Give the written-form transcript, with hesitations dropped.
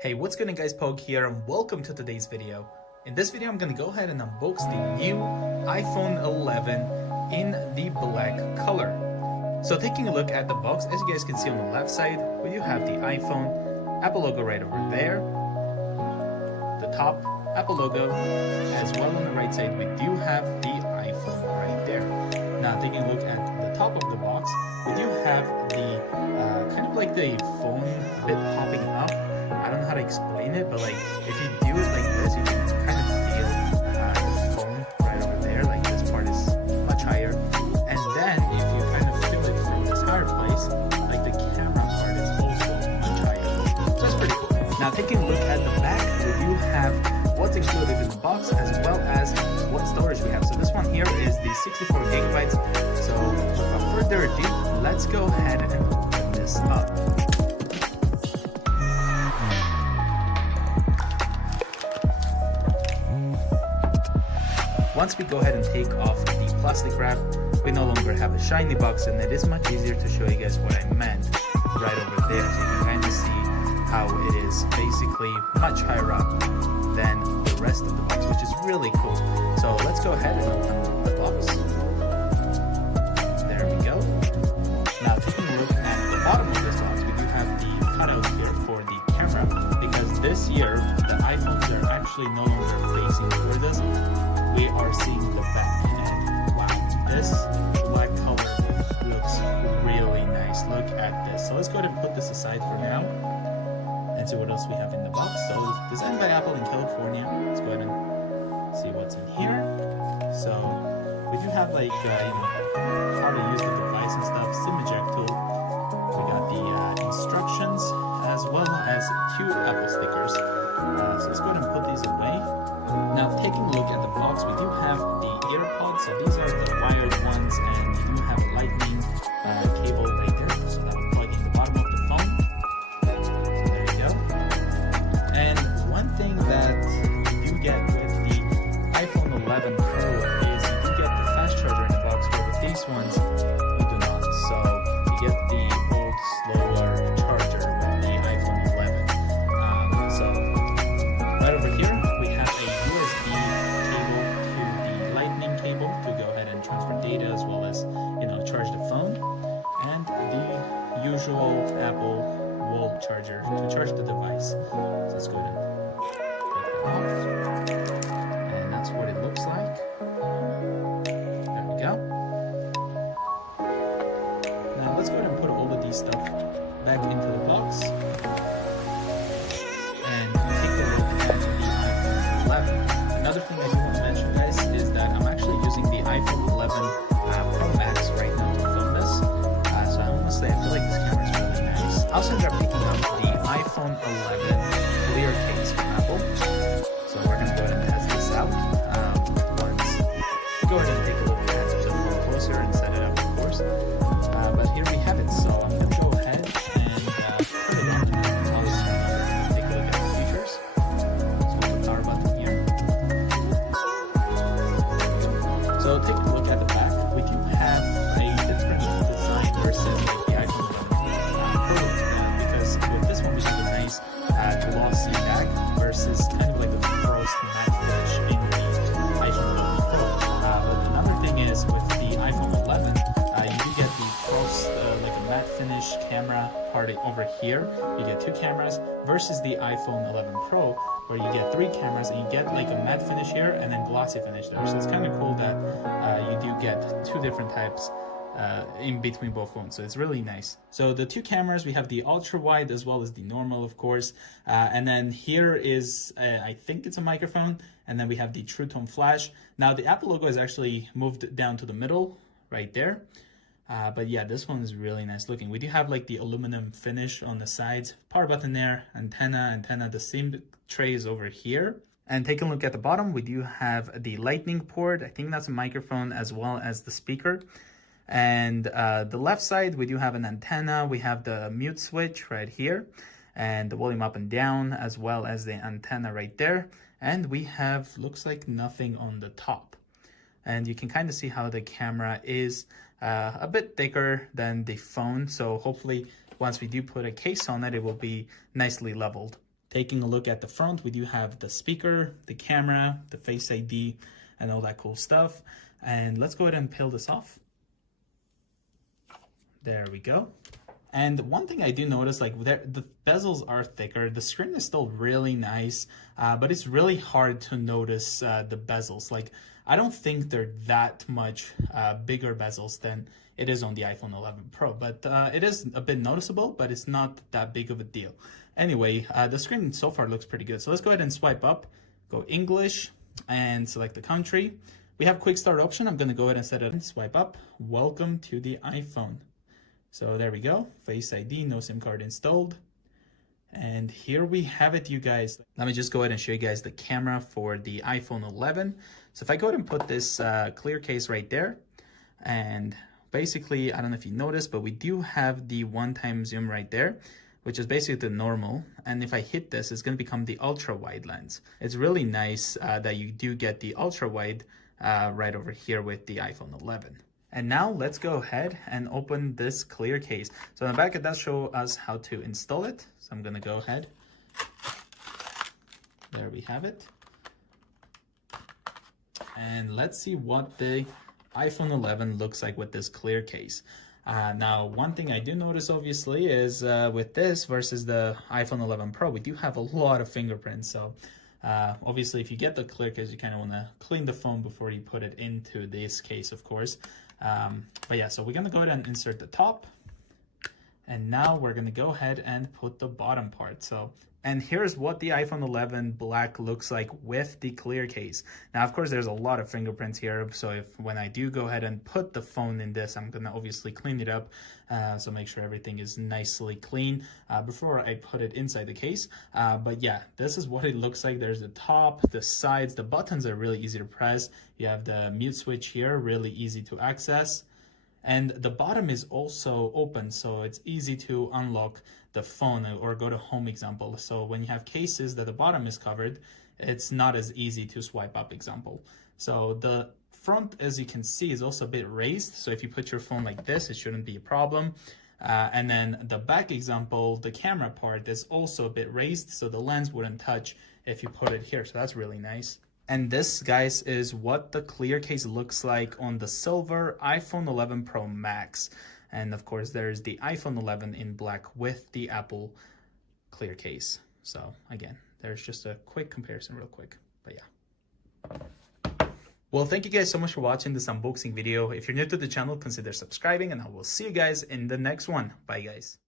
Hey, what's going on guys, Poke here and welcome to today's video. In this video I'm going to go ahead and unbox the new iPhone 11 in the black color. So taking a look at the box, as you guys can see on the left side, we do have the iPhone, Apple logo right over there, the top, Apple logo, as well on the right side we do have the iPhone right there. Now taking a look at the top of the box, we do have the kind of like the phone a bit popping up. I don't know how to explain it, but like if you do it like this, you can kind of feel the phone right over there. Like this part is much higher, and then if you kind of feel it from this higher place, like the camera part is also much higher. So that's pretty cool. Now taking a look at the back, we do have what's included in the box as well as what storage we have. So this one here is the 64 gigabytes. So without further ado, let's go ahead and open this up. Once we go ahead and take off the plastic wrap, we no longer have a shiny box, and it is much easier to show you guys what I meant right over there. So you can kind of see how it is basically much higher up than the rest of the box, which is really cool. So let's go ahead and open the box. There we go. Now taking a look at the bottom of this box, we do have the cutout here for the camera, because this year the iPhones are actually no longer facing toward us. We are seeing the back, and wow, this black color looks really nice. Look at this. So let's go ahead and put this aside for now and see what else we have in the box. So designed by Apple in California. Let's go ahead and see what's in here. So we do have like how to use the device and stuff, SIM eject tool. We got the instructions as well as 2 Apple stickers. So let's go ahead and put these away. Now taking a look at the box, we do have the AirPods. So these are the wired ones, and you do have a lightning cable right there, so that will plug in the bottom of the phone. So there you go. And one thing that you do get with the iPhone 11 Pro is you do get the fast charger in the box, but with these ones you do not. So you get the old slower charger with the iPhone 11. So right over here we have a USB cable to the lightning cable to go ahead and transfer data, as well as charge the phone, and the usual Apple wall charger to charge the device. So let's go ahead and take that off, and that's what it looks like. There we go. Now let's go ahead and put all of these stuff back into the box and take a look at the iPhone 11. Another thing I do want to mention, guys, is that I'm actually using the iPhone 11 Pro Max right now to film this. So honestly, I feel like this camera is really nice. I also ended up picking up the iPhone 11 clear case from Apple. So we're going to go ahead and test this out. Once go ahead and take a look at the phone closer and set it up, of course. But here we have it. So I'm going to go ahead and put it on. I'll just turn over and take a look at the features. So the power button here. So taking a look at the back, we do have a different design versus like the iPhone 11 Pro, because with this one we have a nice glossy back versus kind of like a frost matte finish in the iPhone 11 Pro. But another thing is with the iPhone 11, you do get the frost like a matte finish camera part over here. You get 2 cameras versus the iPhone 11 Pro, where you get 3 cameras and you get like a matte finish here and then glossy finish there. So it's kind of cool that you do get 2 different types in between both phones. So it's really nice. So the 2 cameras, we have the ultra wide as well as the normal, of course. And then here is, I think it's a microphone. And then we have the True Tone flash. Now the Apple logo is actually moved down to the middle right there. But yeah, this one is really nice looking. We do have like the aluminum finish on the sides, power button there, antenna, the same tray is over here. And taking a look at the bottom, we do have the lightning port. I think that's a microphone as well as the speaker. And the left side, we do have an antenna. We have the mute switch right here, and the volume up and down, as well as the antenna right there. And we have, looks like nothing on the top. And you can kind of see how the camera is a bit thicker than the phone. So hopefully once we do put a case on it, it will be nicely leveled. Taking a look at the front, we do have the speaker, the camera, the Face ID, and all that cool stuff. And let's go ahead and peel this off. There we go. And one thing I do notice, like the bezels are thicker. The screen is still really nice, but it's really hard to notice the bezels. Like, I don't think they're that much bigger bezels than it is on the iPhone 11 Pro, but it is a bit noticeable, but it's not that big of a deal. Anyway, the screen so far looks pretty good. So let's go ahead and swipe up, go English, and select the country. We have quick start option. I'm gonna go ahead and set it and swipe up. Welcome to the iPhone. So there we go, Face ID, no SIM card installed. And here we have it, you guys. Let me just go ahead and show you guys the camera for the iPhone 11. So if I go ahead and put this clear case right there, and basically, I don't know if you noticed, but we do have the one-time zoom right there, which is basically the normal. And if I hit this, it's gonna become the ultra wide lens. It's really nice that you do get the ultra wide right over here with the iPhone 11. And now let's go ahead and open this clear case. So in the back, it does show us how to install it. So I'm gonna go ahead. There we have it. And let's see what the iPhone 11 looks like with this clear case. Now, one thing I do notice, obviously, is with this versus the iPhone 11 Pro, we do have a lot of fingerprints. So obviously, if you get the clear case, you kind of want to clean the phone before you put it into this case, of course. But yeah, so we're gonna go ahead and insert the top, and now we're gonna go ahead and put the bottom part. So, and here's what the iPhone 11 Black looks like with the clear case. Now, of course, there's a lot of fingerprints here, so when I do go ahead and put the phone in this, I'm gonna obviously clean it up, so make sure everything is nicely clean before I put it inside the case. But yeah, this is what it looks like. There's the top, the sides, the buttons are really easy to press. You have the mute switch here, really easy to access. And the bottom is also open, so it's easy to unlock the phone or go to home example. So when you have cases that the bottom is covered, it's not as easy to swipe up example. So the front, as you can see, is also a bit raised. So if you put your phone like this, it shouldn't be a problem. And then the back example, the camera part is also a bit raised, so the lens wouldn't touch if you put it here. So that's really nice. And this, guys, is what the clear case looks like on the silver iPhone 11 Pro Max. And of course, there's the iPhone 11 in black with the Apple clear case. So again, there's just a quick comparison real quick, but yeah. Well, thank you guys so much for watching this unboxing video. If you're new to the channel, consider subscribing, and I will see you guys in the next one. Bye, guys.